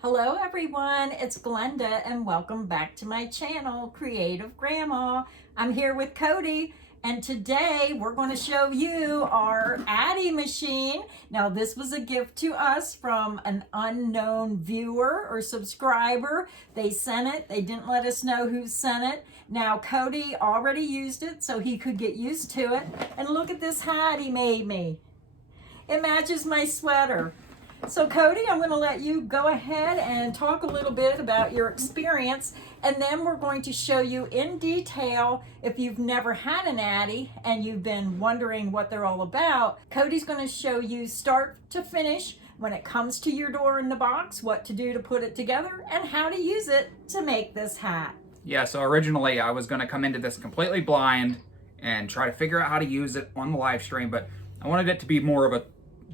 Hello everyone, it's Glenda and welcome back to my channel, Creative Grandma. I'm here with Cody and today we're going to show you our Addi machine. Now this was a gift to us from an unknown viewer or subscriber. They sent it, they didn't let us know who sent it. Now Cody already used it so he could get used to it. And look at this hat he made me. It matches my sweater. So Cody, I'm going to let you go ahead and talk a little bit about your experience, and then we're going to show you in detail, if you've never had an Addi and you've been wondering what they're all about, Cody's going to show you start to finish when it comes to your door in the box, what to do to put it together, and how to use it to make this hat. Yeah, so originally I was going to come into this completely blind and try to figure out how to use it on the live stream, but I wanted it to be more of a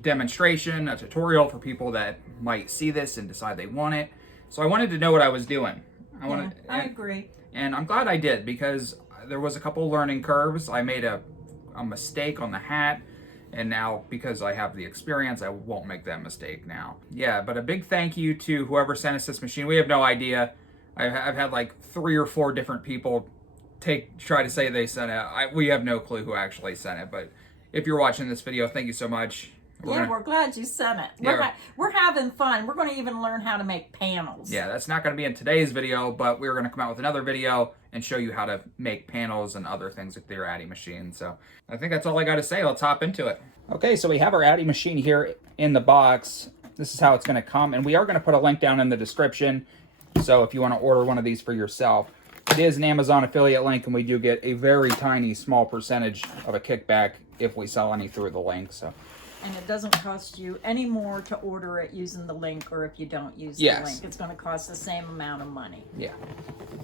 demonstration, a tutorial for people that might see this and decide they want it. So I wanted to know what I was doing. I agree. And I'm glad I did, because there was a couple learning curves. I made a mistake on the hat, and now because I have the experience, I won't make that mistake now. Yeah, but a big thank you to whoever sent us this machine. We have no idea. I've had like 3 or 4 different people try to say they sent it. We have no clue who actually sent it, but if you're watching this video, thank you so much. We're glad you sent it. We're having fun. We're going to even learn how to make panels. Yeah, that's not going to be in today's video, but we're going to come out with another video and show you how to make panels and other things with your Addi machine. So I think that's all I got to say. Let's hop into it. Okay, so we have our Addi machine here in the box. This is how it's going to come, and we are going to put a link down in the description. So if you want to order one of these for yourself, it is an Amazon affiliate link, and we do get a very tiny, small percentage of a kickback if we sell any through the link. So. And it doesn't cost you any more to order it using the link, or if you don't use the link, it's going to cost the same amount of money. Yeah.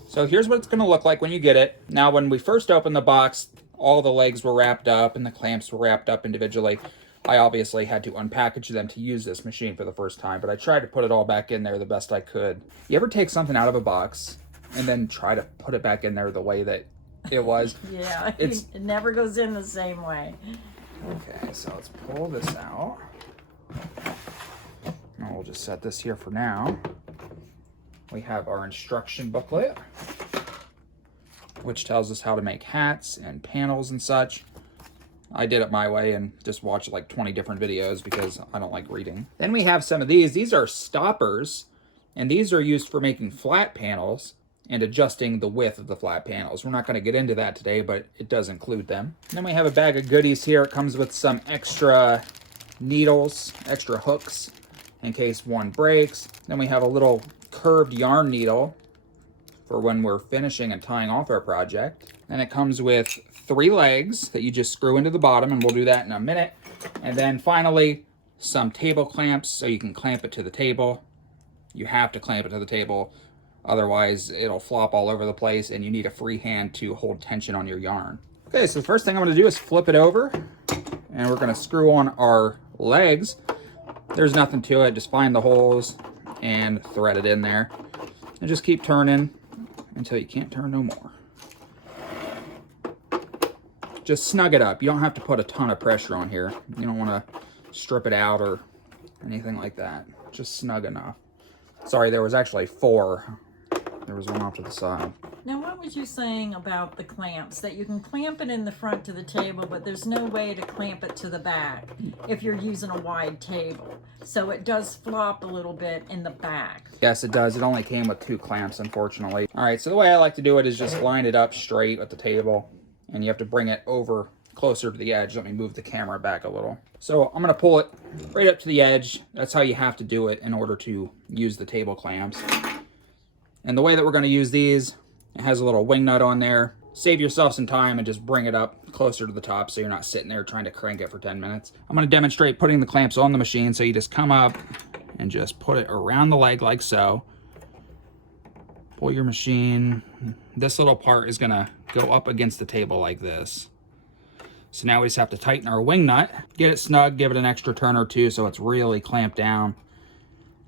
So here's what it's going to look like when you get it. Now, when we first opened the box, all the legs were wrapped up and the clamps were wrapped up individually. I obviously had to unpackage them to use this machine for the first time, but I tried to put it all back in there the best I could. You ever take something out of a box and then try to put it back in there the way that it was? Yeah, it never goes in the same way. Okay, so let's pull this out. And we'll just set this here for now. We have our instruction booklet, which tells us how to make hats and panels and such. I did it my way and just watched like 20 different videos because I don't like reading. Then we have some of these. These are stoppers, and these are used for making flat panels and adjusting the width of the flat panels. We're not going to get into that today, but it does include them. And then we have a bag of goodies here. It comes with some extra needles, extra hooks in case one breaks. Then we have a little curved yarn needle for when we're finishing and tying off our project. Then it comes with 3 legs that you just screw into the bottom, and we'll do that in a minute. And then finally, some table clamps so you can clamp it to the table. You have to clamp it to the table, otherwise it'll flop all over the place and you need a free hand to hold tension on your yarn. Okay, so the first thing I'm going to do is flip it over, and we're going to screw on our legs. There's nothing to it, just find the holes and thread it in there. And just keep turning until you can't turn no more. Just snug it up. You don't have to put a ton of pressure on here. You don't want to strip it out or anything like that. Just snug enough. Sorry, there was actually 4. There was one off to the side. Now, what was you saying about the clamps? That you can clamp it in the front to the table, but there's no way to clamp it to the back if you're using a wide table. So it does flop a little bit in the back. Yes, it does. It only came with 2 clamps, unfortunately. All right, so the way I like to do it is just line it up straight at the table, and you have to bring it over closer to the edge. Let me move the camera back a little. So I'm going to pull it right up to the edge. That's how you have to do it in order to use the table clamps. And the way that we're going to use these, it has a little wing nut on there. Save yourself some time and just bring it up closer to the top so you're not sitting there trying to crank it for 10 minutes. I'm going to demonstrate putting the clamps on the machine. So you just come up and just put it around the leg like so. Pull your machine. This little part is going to go up against the table like this. So now we just have to tighten our wing nut, get it snug, give it an extra turn or 2 so it's really clamped down.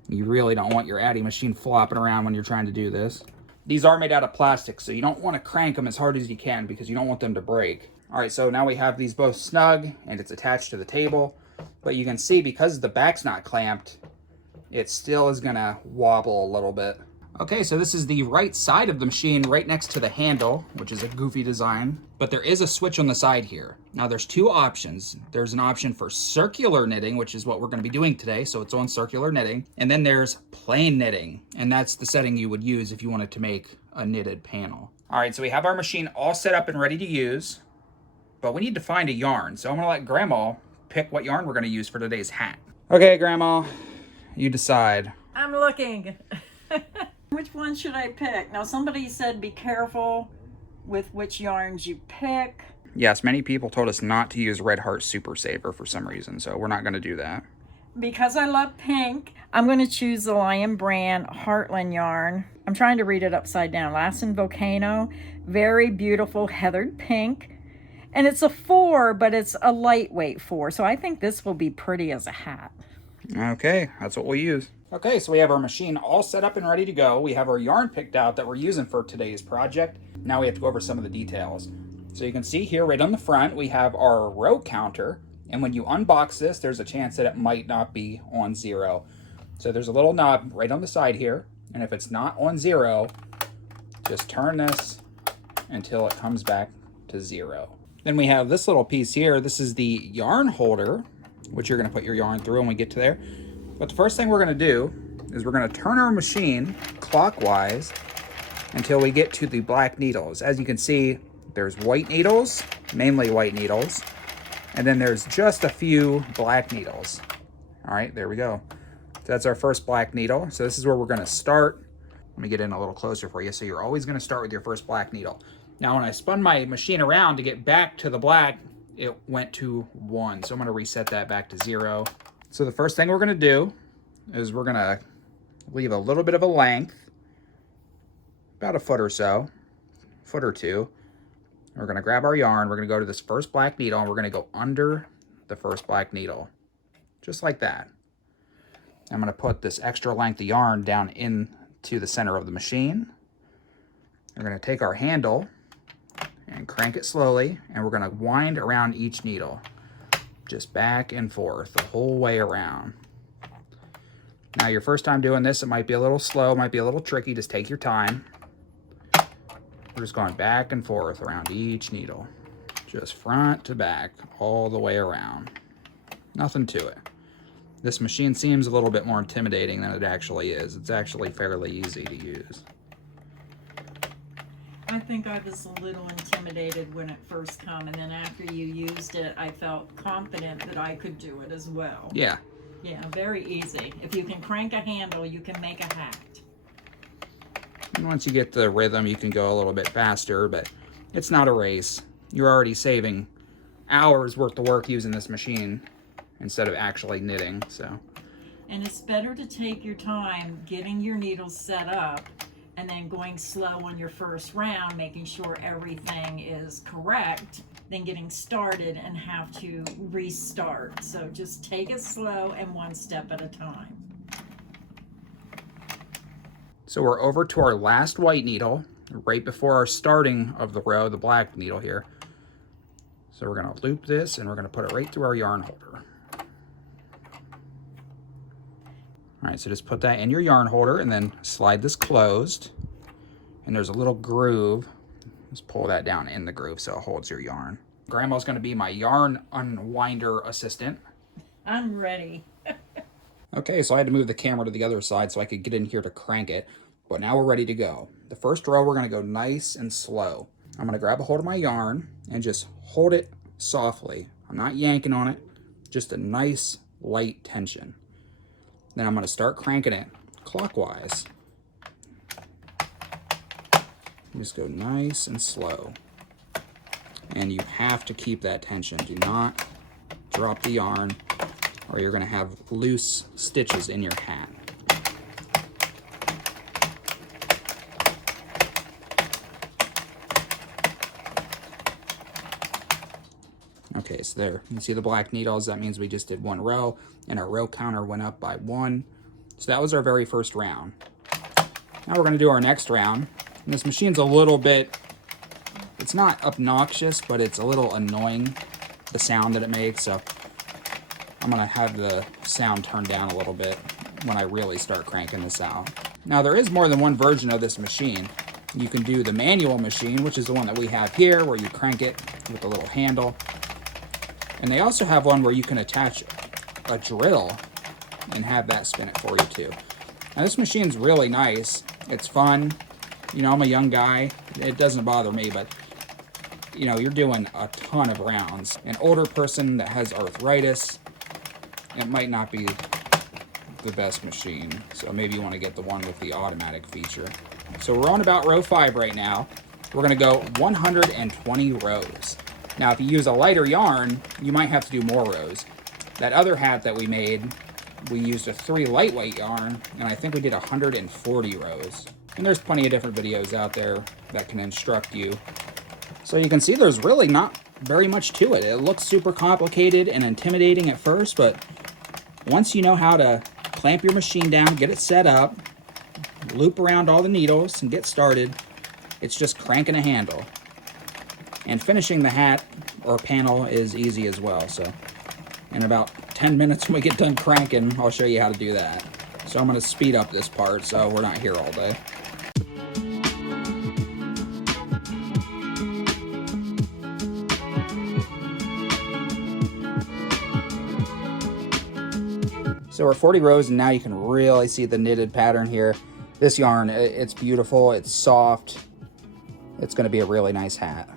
You really don't want your Addi machine flopping around when you're trying to do this. These are made out of plastic, so you don't want to crank them as hard as you can because you don't want them to break. All right, so now we have these both snug and it's attached to the table. But you can see because the back's not clamped, it still is gonna wobble a little bit. Okay, so this is the right side of the machine right next to the handle, which is a goofy design, but there is a switch on the side here. Now there's two options. There's an option for circular knitting, which is what we're gonna be doing today, so it's on circular knitting. And then there's plain knitting, and that's the setting you would use if you wanted to make a knitted panel. All right, so we have our machine all set up and ready to use, but we need to find a yarn. So I'm gonna let Grandma pick what yarn we're gonna use for today's hat. Okay, Grandma, you decide. I'm looking. Which one should I pick? Now, somebody said be careful with which yarns you pick. Yes, many people told us not to use Red Heart Super Saver for some reason, so we're not going to do that. Because I love pink, I'm going to choose the Lion Brand Heartland yarn. I'm trying to read it upside down. Lassen Volcano, very beautiful heathered pink. And it's a 4, but it's a lightweight 4, so I think this will be pretty as a hat. Okay, that's what we'll use. Okay, so we have our machine all set up and ready to go. We have our yarn picked out that we're using for today's project. Now we have to go over some of the details. So you can see here right on the front, we have our row counter. And when you unbox this, there's a chance that it might not be on 0. So there's a little knob right on the side here. And if it's not on 0, just turn this until it comes back to 0. Then we have this little piece here. This is the yarn holder, which you're going to put your yarn through when we get to there. But the first thing we're going to do is we're going to turn our machine clockwise until we get to the black needles. As you can see, there's white needles, mainly white needles, and then there's just a few black needles. All right, there we go. So that's our first black needle. So this is where we're going to start. Let me get in a little closer for you. So you're always going to start with your first black needle. Now, when I spun my machine around to get back to the black, it went to 1. So I'm going to reset that back to 0. So the first thing we're going to do is we're going to leave a little bit of a length, about a foot or so, foot or two. We're going to grab our yarn. We're going to go to this first black needle, and we're going to go under the first black needle, just like that. I'm going to put this extra length of yarn down into the center of the machine. We're going to take our handle and crank it slowly, and we're going to wind around each needle. Just back and forth the whole way around. Now, your first time doing this, it might be a little slow, might be a little tricky. Just take your time. We're just going back and forth around each needle. Just front to back, all the way around. Nothing to it. This machine seems a little bit more intimidating than it actually is. It's actually fairly easy to use. I think I was a little intimidated when it first came, and then after you used it, I felt confident that I could do it as well. Yeah. Yeah, very easy. If you can crank a handle, you can make a hat. And once you get the rhythm, you can go a little bit faster, but it's not a race. You're already saving hours worth of work using this machine instead of actually knitting, so. And it's better to take your time getting your needles set up and then going slow on your first round, making sure everything is correct, than getting started and have to restart. So just take it slow and one step at a time. So we're over to our last white needle, right before our starting of the row, the black needle here. So we're gonna loop this and we're gonna put it right through our yarn holder. All right, so just put that in your yarn holder and then slide this closed. And there's a little groove. Just pull that down in the groove so it holds your yarn. Grandma's gonna be my yarn unwinder assistant. I'm ready. Okay, so I had to move the camera to the other side so I could get in here to crank it, but now we're ready to go. The first row, we're gonna go nice and slow. I'm gonna grab a hold of my yarn and just hold it softly. I'm not yanking on it, just a nice light tension. Then I'm gonna start cranking it clockwise. Just go nice and slow. And you have to keep that tension. Do not drop the yarn or you're gonna have loose stitches in your hat. Okay, so there, you can see the black needles. That means we just did one row, and our row counter went up by 1. So that was our very first round. Now we're gonna do our next round. And this machine's a little bit, it's not obnoxious, but it's a little annoying, the sound that it makes. So I'm gonna have the sound turned down a little bit. when I really start cranking this out. Now there is more than one version of this machine. You can do the manual machine, which is the one that we have here, where you crank it with a little handle. And they also have one where you can attach a drill and have that spin it for you too. Now this machine's really nice. It's fun. You know, I'm a young guy. It doesn't bother me, but you know, you're doing a ton of rounds. An older person that has arthritis, it might not be the best machine. So maybe you want to get the one with the automatic feature. So we're on about row 5 right now. We're going to go 120 rows. Now, if you use a lighter yarn, you might have to do more rows. That other hat that we made, we used a 3 lightweight yarn, and I think we did 140 rows. And there's plenty of different videos out there that can instruct you. So you can see there's really not very much to it. It looks super complicated and intimidating at first, but once you know how to clamp your machine down, get it set up, loop around all the needles, and get started, it's just cranking a handle. And finishing the hat or panel is easy as well. So in about 10 minutes when we get done cranking, I'll show you how to do that. So I'm going to speed up this part so we're not here all day. So we're 40 rows, and now you can really see the knitted pattern here. This yarn, it's beautiful, it's soft. It's going to be a really nice hat.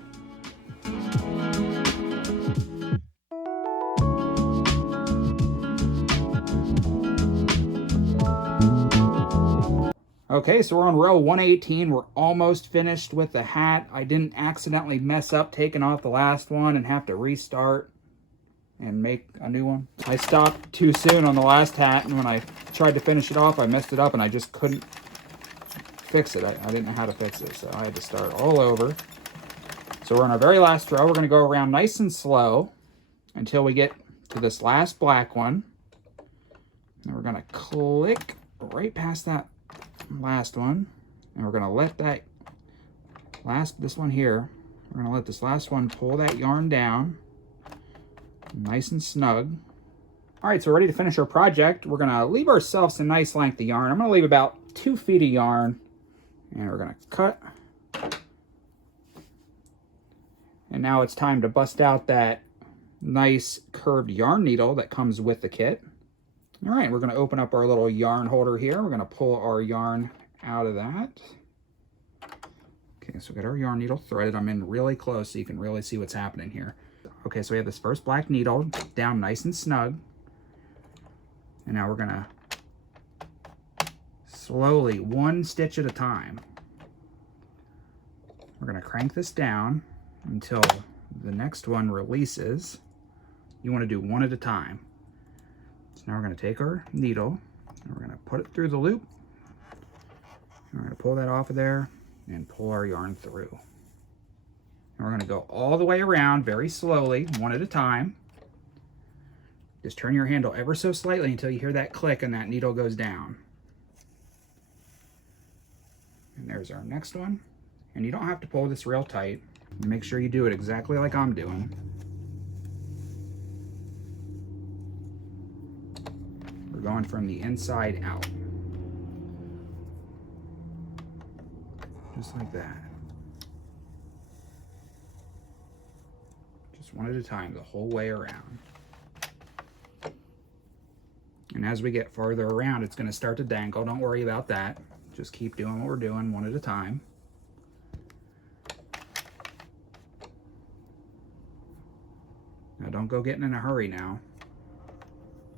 Okay, so we're on row 118. We're almost finished with the hat. I didn't accidentally mess up taking off the last one and have to restart and make a new one. I stopped too soon on the last hat, and when I tried to finish it off, I messed it up and I just couldn't fix it. I didn't know how to fix it, so I had to start all over. So we're on our very last row. We're going to go around nice and slow until we get to this last black one. And we're going to click right past that last one, and we're going to let that this one here, we're going to let this last one pull that yarn down nice and snug. All right, so we're ready to finish our project. We're going to leave ourselves a nice length of yarn. I'm going to leave about 2 feet of yarn, and we're going to cut. And now it's time to bust out that nice curved yarn needle that comes with the kit. All right, we're going to open up our little yarn holder here. We're going to pull our yarn out of that. Okay, so we got our yarn needle threaded. I'm in really close so you can really see what's happening here. Okay, so we have this first black needle down nice and snug. And now we're going to slowly, 1 stitch at a time, we're going to crank this down until the next one releases. You want to do 1 at a time. So now we're going to take our needle and we're going to put it through the loop. We're going to pull that off of there and pull our yarn through. And we're going to go all the way around very slowly, 1 at a time. Just turn your handle ever so slightly until you hear that click and that needle goes down. And there's our next one. And you don't have to pull this real tight. Make sure you do it exactly like I'm doing. We're going from the inside out. Just like that. Just 1 at a time the whole way around. And as we get farther around, it's going to start to dangle. Don't worry about that. Just keep doing what we're doing 1 at a time. Now don't go getting in a hurry now.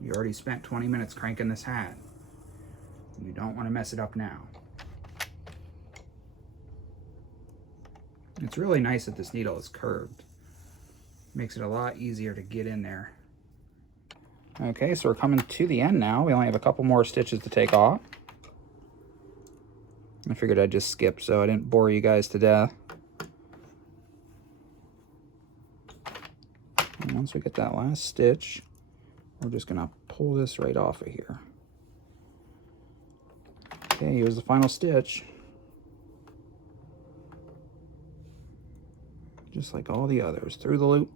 You already spent 20 minutes cranking this hat. You don't want to mess it up now. It's really nice that this needle is curved. Makes it a lot easier to get in there. Okay, so we're coming to the end now. We only have a couple more stitches to take off. I figured I'd just skip so I didn't bore you guys to death. And once we get that last stitch, we're just going to pull this right off of here. Okay, here's the final stitch. Just like all the others, through the loop,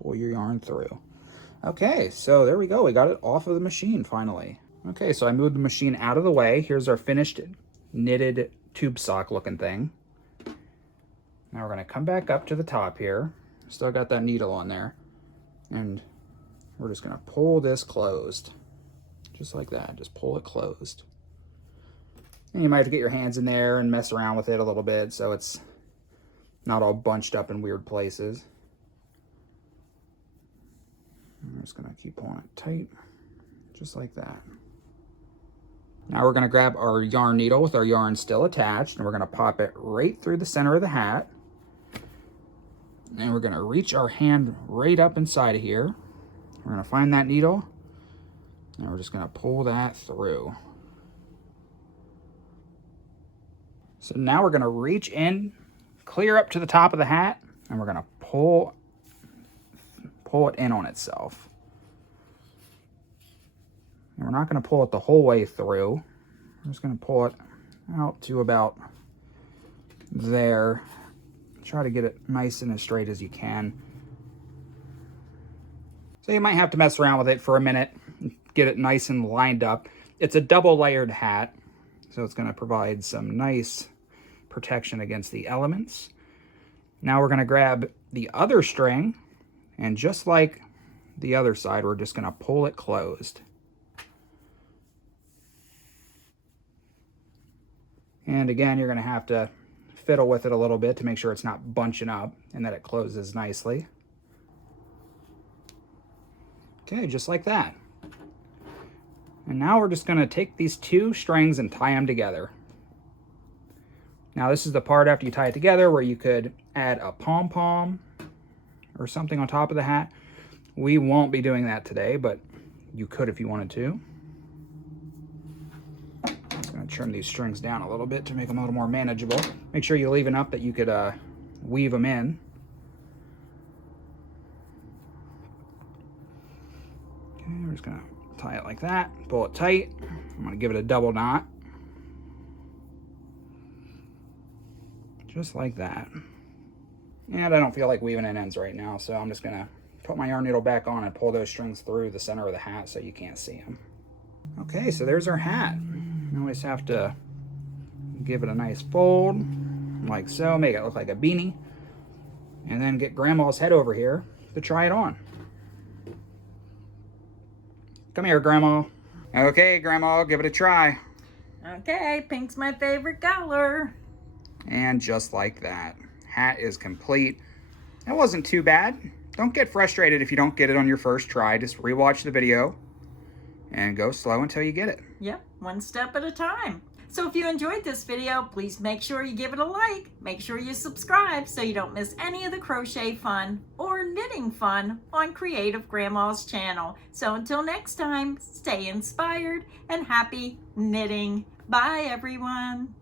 pull your yarn through. Okay, so there we go. We got it off of the machine finally. Okay, so I moved the machine out of the way. Here's our finished knitted tube sock looking thing. Now we're going to come back up to the top here. Still got that needle on there. And we're just going to pull this closed. Just like that. Just pull it closed. And you might have to get your hands in there and mess around with it a little bit so it's not all bunched up in weird places. I'm just going to keep pulling it tight. Just like that. Now we're going to grab our yarn needle with our yarn still attached, and we're going to pop it right through the center of the hat. And we're going to reach our hand right up inside of here. We're going to find that needle, and we're just going to pull that through. So now we're going to reach in, clear up to the top of the hat, and we're going to pull it in on itself. And we're not going to pull it the whole way through. I'm just going to pull it out to about there. Try to get it nice and as straight as you can. So you might have to mess around with it for a minute, get it nice and lined up. It's a double layered hat, so it's going to provide some nice protection against the elements. Now we're going to grab the other string, and just like the other side, we're just going to pull it closed. And again, you're going to have to fiddle with it a little bit to make sure it's not bunching up and that it closes nicely. Okay, just like that. And now we're just going to take these two strings and tie them together. Now this is the part after you tie it together where you could add a pom-pom or something on top of the hat. We won't be doing that today, but you could if you wanted to. Trim these strings down a little bit to make them a little more manageable. Make sure you leave enough that you could weave them in. Okay, we're just gonna tie it like that, pull it tight. I'm gonna give it a double knot. Just like that. And I don't feel like weaving in ends right now, so I'm just gonna put my yarn needle back on and pull those strings through the center of the hat so you can't see them. Okay, so there's our hat. You always have to give it a nice fold, like so, make it look like a beanie, and then get Grandma's head over here to try it on. Come here, Grandma. Okay, Grandma, give it a try. Okay, pink's my favorite color. And just like that, hat is complete. That wasn't too bad. Don't get frustrated if you don't get it on your first try. Just rewatch the video and go slow until you get it. Yep, one step at a time. So if you enjoyed this video, please make sure you give it a like. Make sure you subscribe so you don't miss any of the crochet fun or knitting fun on Creative Grandma's channel. So until next time, stay inspired and happy knitting. Bye, everyone.